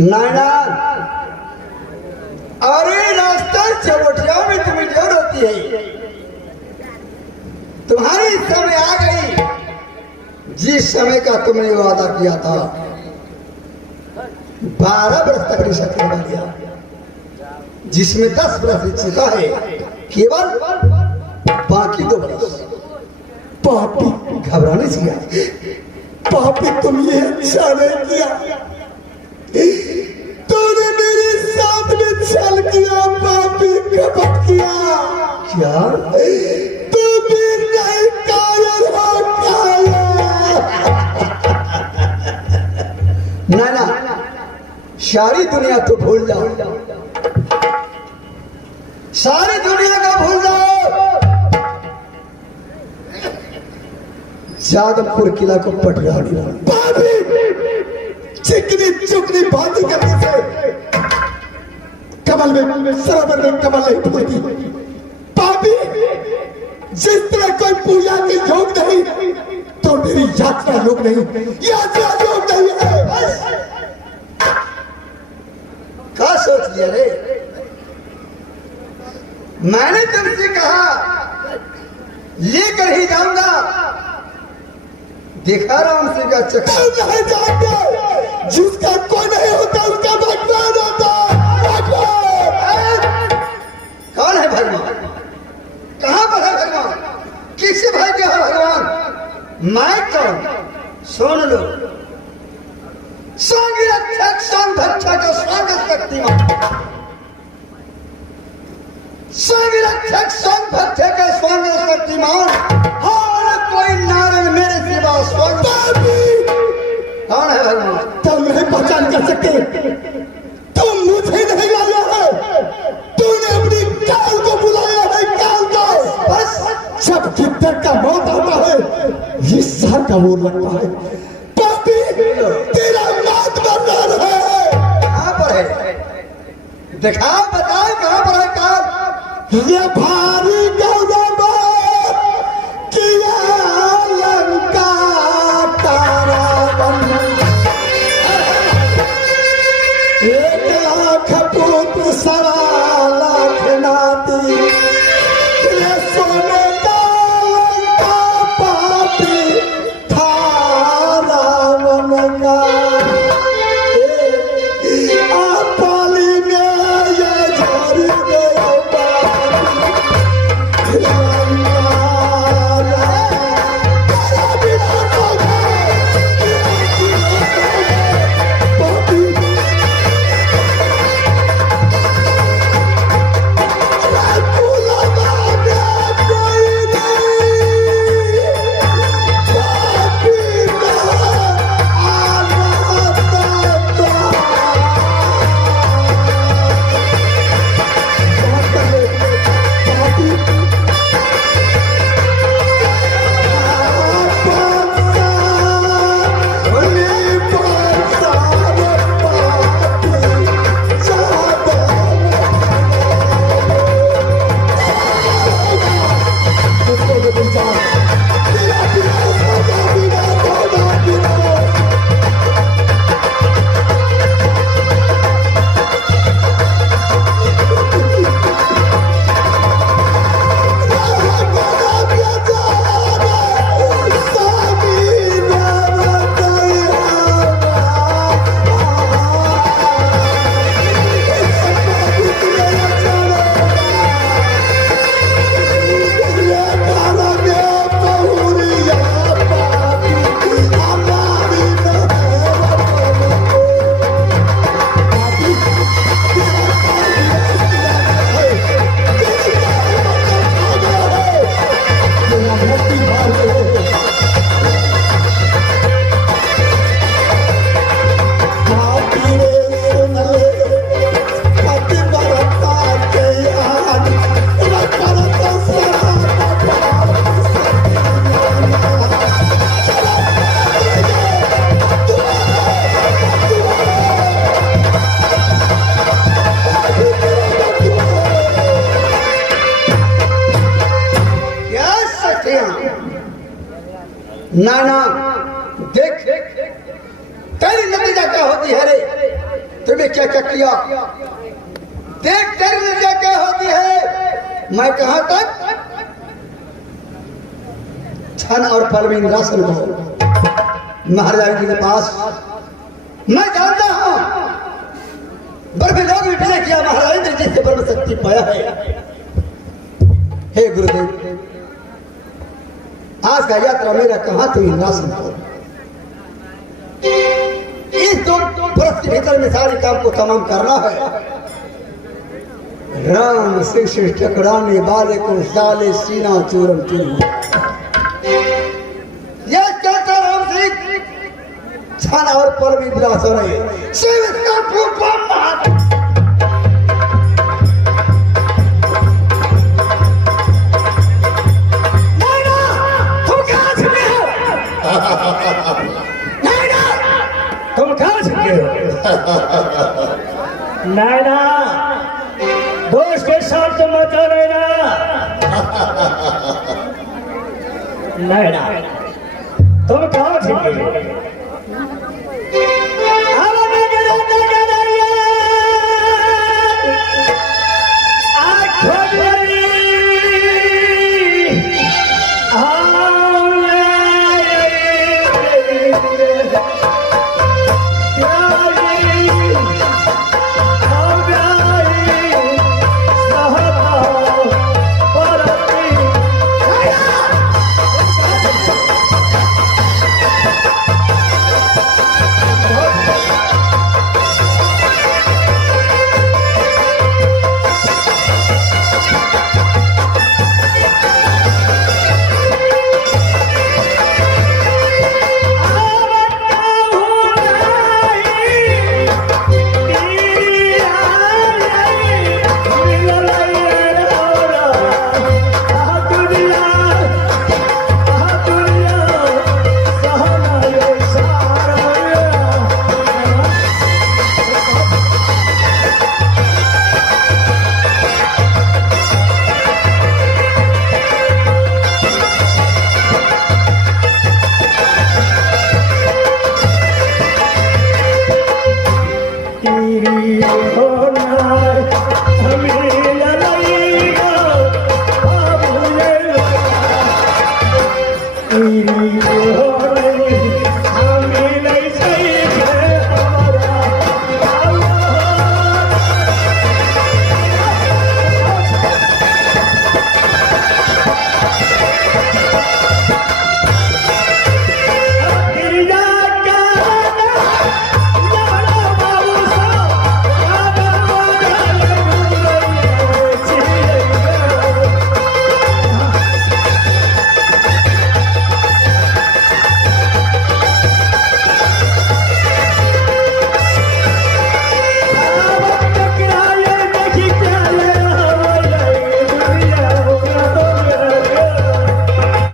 नाना, अरे रास्ता चौटिया में तुम्हें जो होती है, तुम्हारी समय आ गई जिस समय का तुमने वादा किया था। 12 वर्ष तक रिश्वत लगा दिया, जिसमें 10 वर्ष चुका है, केवल बाकी 2 वर्ष। पापी, घबराने से पापी तुम ये अच्छा नहीं किया। तूने मेरे साथ में छल किया, पापी कपट किया। क्या तू भी नहीं कायर हो, कायर। नाना, सारी दुनिया तो भूल जाओ, सारी दुनिया का भूल जाओ। जादवपुर किला को पटरा दिया। पापी, चिकनी चुकनी बातें करने से कमल में, सरोवर में कमल नहीं फूलती। पापी, जिस तरह कोई पूजा के योग नहीं, तो मेरी यात्रा योग नहीं, यात्रा योग नहीं है। क्या सोच लिया रे? मैंने तुमसे कहा लेकर ही जाऊंगा, दिखा राम से का चक्कर नहीं जानते, जिसका कोई नहीं होता उसका भगवान होता। कौन है भगवान? कहां पर है भगवान? किससे भाई क्या है भगवान? मैं कौन? सुन लो, संग रक्षक संग भक्षक संग शक्तिमान, संग रक्षक संग भक्षक संग शक्तिमान, और कोई नारायण मेरे सिवा स्वर्ग। कौन है भगवान? तुम नहीं पहचान कर सकते, तुम मुझे नहीं लाया है, तूने अपनी काल को बुलाया है, काल को। बस जब किधर का मौत आता है, ये सर का वो लगता है। पापी, तेरा मौत बर्बाद है। कहां पर है? दिखाओ, बताओ कहां पर है काल? ये भारी गौरव किया लंका तारा बन। 1 लाख पुत्र 1.25 लाख नाती, ये सोने का लंका पापी था रावण का। पाली में ये झड़ गया नाना देख, तेरी तुम्हें क्या क्या किया? देख तेरी नजर क्या होती है। मैं कहां तक छन और पल में इंद्रासन को महाराज जी के पास मैं जानता हूं ब्रह्मलोक में विजय किया महाराज जी से ब्रह्म शक्ति पाया है। हे गुरुदेव आज का यात्रा मेरा कहां तो इंद्रासन को इस 2 वर्ष के भीतर में सारे काम को तमाम करना है। राम श्री चक्राने वाले को साले सीना चूरम चूर यह चलता राम श्री छाना और पल में विलास हो रहे शिव का फूक मार। नैना तुम कहां छिपे हो? नैना तुम कहां छिपे हो? नैना दोस्त के साथ तो मत रहना। नैना तुम कहाँ छिपे हो?